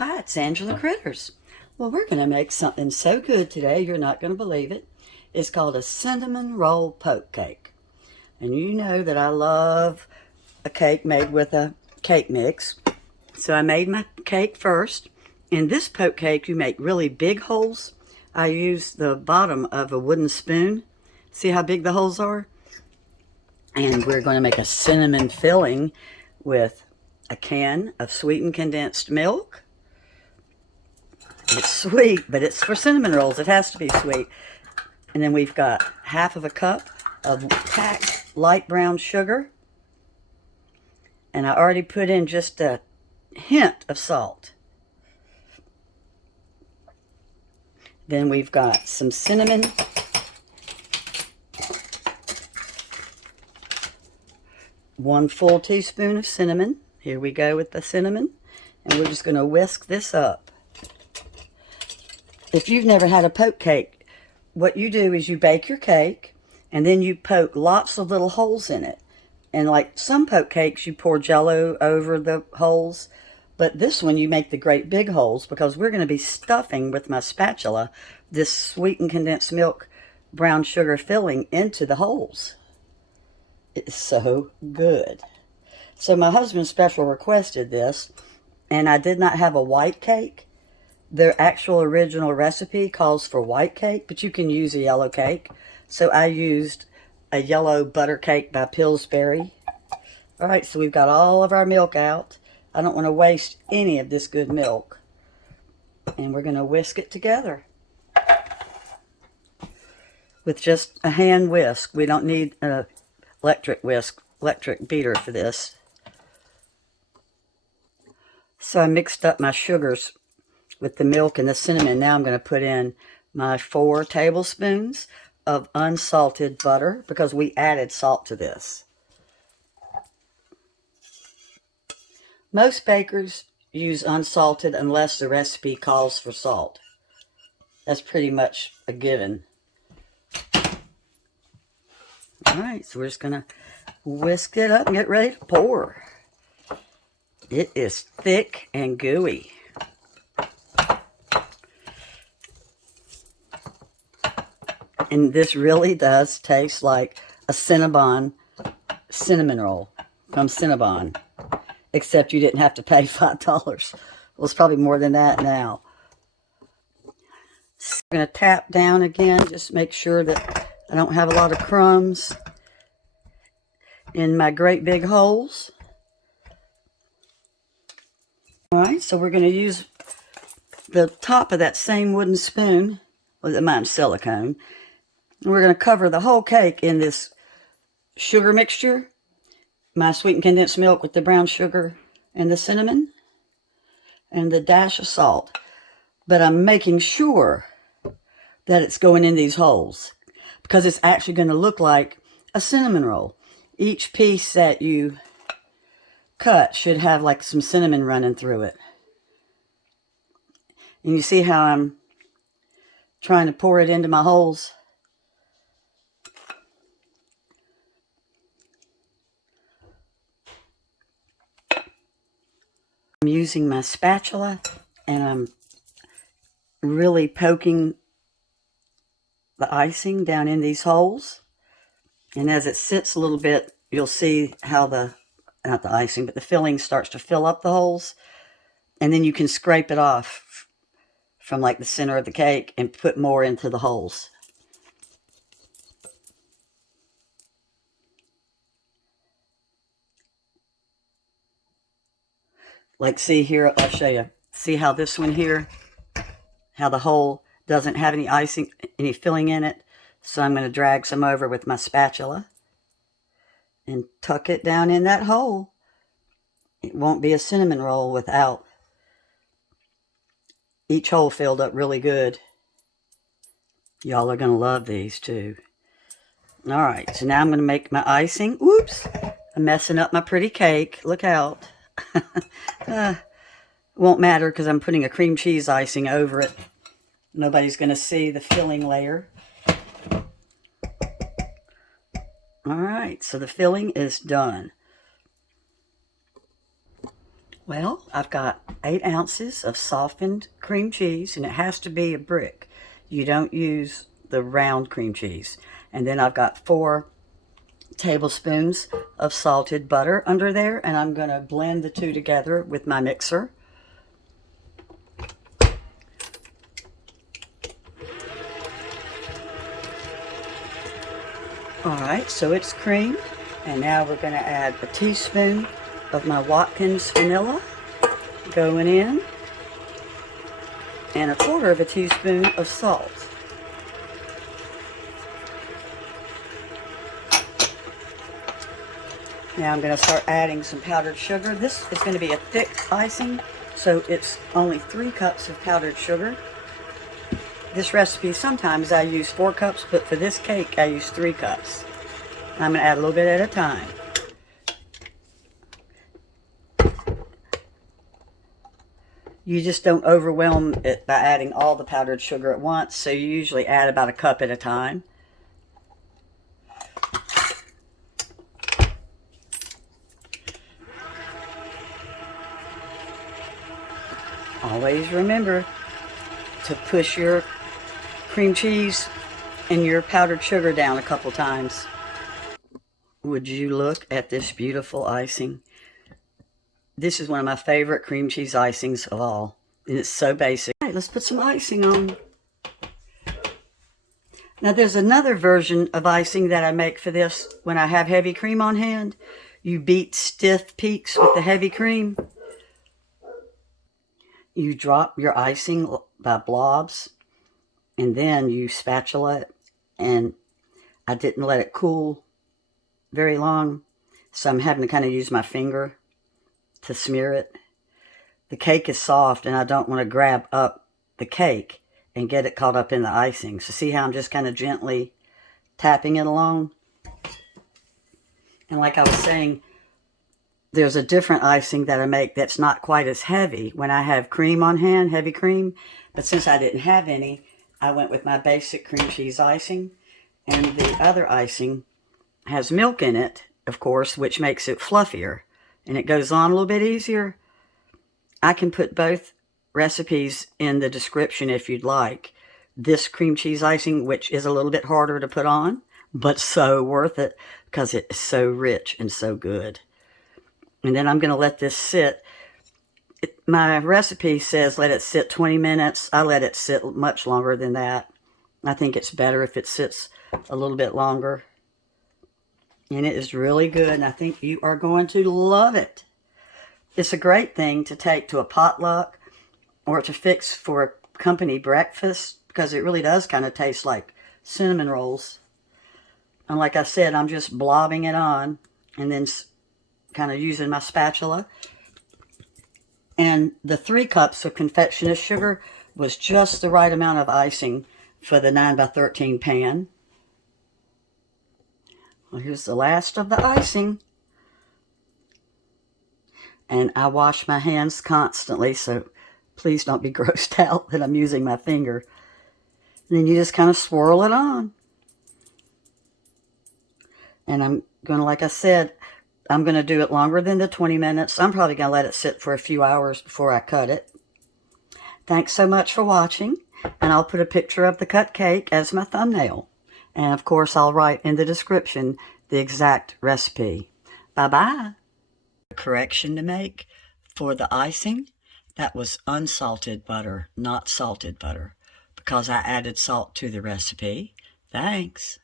Hi, it's Angela Critters. Well, we're going to make something so good today, you're not going to believe it. It's called a cinnamon roll poke cake. And you know that I love a cake made with a cake mix. So I made my cake first. In this poke cake, you make really big holes. I used the bottom of a wooden spoon. See how big the holes are? And we're going to make a cinnamon filling with a can of sweetened condensed milk. It's sweet, but it's for cinnamon rolls. It has to be sweet. And then we've got half of a cup of packed light brown sugar. And I already put in just a hint of salt. Then we've got some cinnamon. One full teaspoon of cinnamon. Here we go with the cinnamon. And we're just going to whisk this up. If you've never had a poke cake, what you do is you bake your cake and then you poke lots of little holes in it. And like some poke cakes, you pour Jell-O over the holes. But this one, you make the great big holes because we're going to be stuffing with my spatula this sweetened condensed milk brown sugar filling into the holes. It's so good. So my husband special requested this, and I did not have a white cake. The actual original recipe calls for white cake, but you can use a yellow cake. So I used a yellow butter cake by Pillsbury. All right, so we've got all of our milk out. I don't want to waste any of this good milk. And we're going to whisk it together with just a hand whisk. We don't need an electric whisk, electric beater for this. So I mixed up my sugars with the milk and the cinnamon. Now I'm going to put in my 4 tablespoons of unsalted butter because we added salt to this. Most bakers use unsalted unless the recipe calls for salt. That's pretty much a given. Alright, so we're just going to whisk it up and get ready to pour. It is thick and gooey. And this really does taste like a Cinabon cinnamon roll from Cinabon. Except you didn't have to pay $5. Well, it's probably more than that now. So I'm going to tap down again. Just make sure that I don't have a lot of crumbs in my great big holes. Alright, so we're going to use the top of that same wooden spoon. Well, mine's silicone. And we're going to cover the whole cake in this sugar mixture. My sweetened condensed milk with the brown sugar and the cinnamon. And the dash of salt. But I'm making sure that it's going in these holes. Because it's actually going to look like a cinnamon roll. Each piece that you cut should have like some cinnamon running through it. And you see how I'm trying to pour it into my holes? I'm using my spatula and I'm really poking the icing down in these holes. And as it sits a little bit, you'll see how not the icing, but the filling starts to fill up the holes. And then you can scrape it off from like the center of the cake and put more into the holes. Like see here, I'll show you. See how this one here, how the hole doesn't have any icing, any filling in it. So I'm going to drag some over with my spatula and tuck it down in that hole. It won't be a cinnamon roll without each hole filled up really good. Y'all are going to love these too. Alright, so now I'm going to make my icing. Oops, I'm messing up my pretty cake. Look out. Won't matter because I'm putting a cream cheese icing over it. Nobody's going to see the filling layer. Alright, so the filling is done. Well, I've got 8 ounces of softened cream cheese, and it has to be a brick. You don't use the round cream cheese. And then I've got 4 tablespoons of salted butter under there, and I'm going to blend the two together with my mixer. Alright, so it's creamed, and now we're going to add a teaspoon of my Watkins vanilla going in, and 1/4 teaspoon of salt. Now I'm going to start adding some powdered sugar. This is going to be a thick icing, so it's only 3 cups of powdered sugar. This recipe, sometimes I use 4 cups, but for this cake I use 3 cups. I'm going to add a little bit at a time. You just don't overwhelm it by adding all the powdered sugar at once, so you usually add about a cup at a time. Always remember to push your cream cheese and your powdered sugar down a couple times. Would you look at this beautiful icing? This is one of my favorite cream cheese icings of all. And it's so basic. All right, let's put some icing on. Now there's another version of icing that I make for this when I have heavy cream on hand. You beat stiff peaks with the heavy cream. You drop your icing by blobs, and then you spatula it, and I didn't let it cool very long, so I'm having to kind of use my finger to smear it. The cake is soft, and I don't want to grab up the cake and get it caught up in the icing. So see how I'm just kind of gently tapping it along? And like I was saying, there's a different icing that I make that's not quite as heavy when I have cream on hand, heavy cream. But since I didn't have any, I went with my basic cream cheese icing. And the other icing has milk in it, of course, which makes it fluffier. And it goes on a little bit easier. I can put both recipes in the description if you'd like. This cream cheese icing, which is a little bit harder to put on, but so worth it because it's so rich and so good. And then I'm going to let this sit. My recipe says let it sit 20 minutes. I let it sit much longer than that. I think it's better if it sits a little bit longer. And it is really good, and I think you are going to love it. It's a great thing to take to a potluck or to fix for a company breakfast because it really does kind of taste like cinnamon rolls. And like I said, I'm just blobbing it on and then kind of using my spatula. And the 3 cups of confectioner's sugar was just the right amount of icing for the 9x13 pan. Well, here's the last of the icing. And I wash my hands constantly, so please don't be grossed out that I'm using my finger. And then you just kind of swirl it on. And I'm going to, like I said, I'm going to do it longer than the 20 minutes. I'm probably going to let it sit for a few hours before I cut it. Thanks so much for watching. And I'll put a picture of the cut cake as my thumbnail. And of course, I'll write in the description the exact recipe. Bye-bye. Correction to make for the icing. That was unsalted butter, not salted butter, because I added salt to the recipe. Thanks.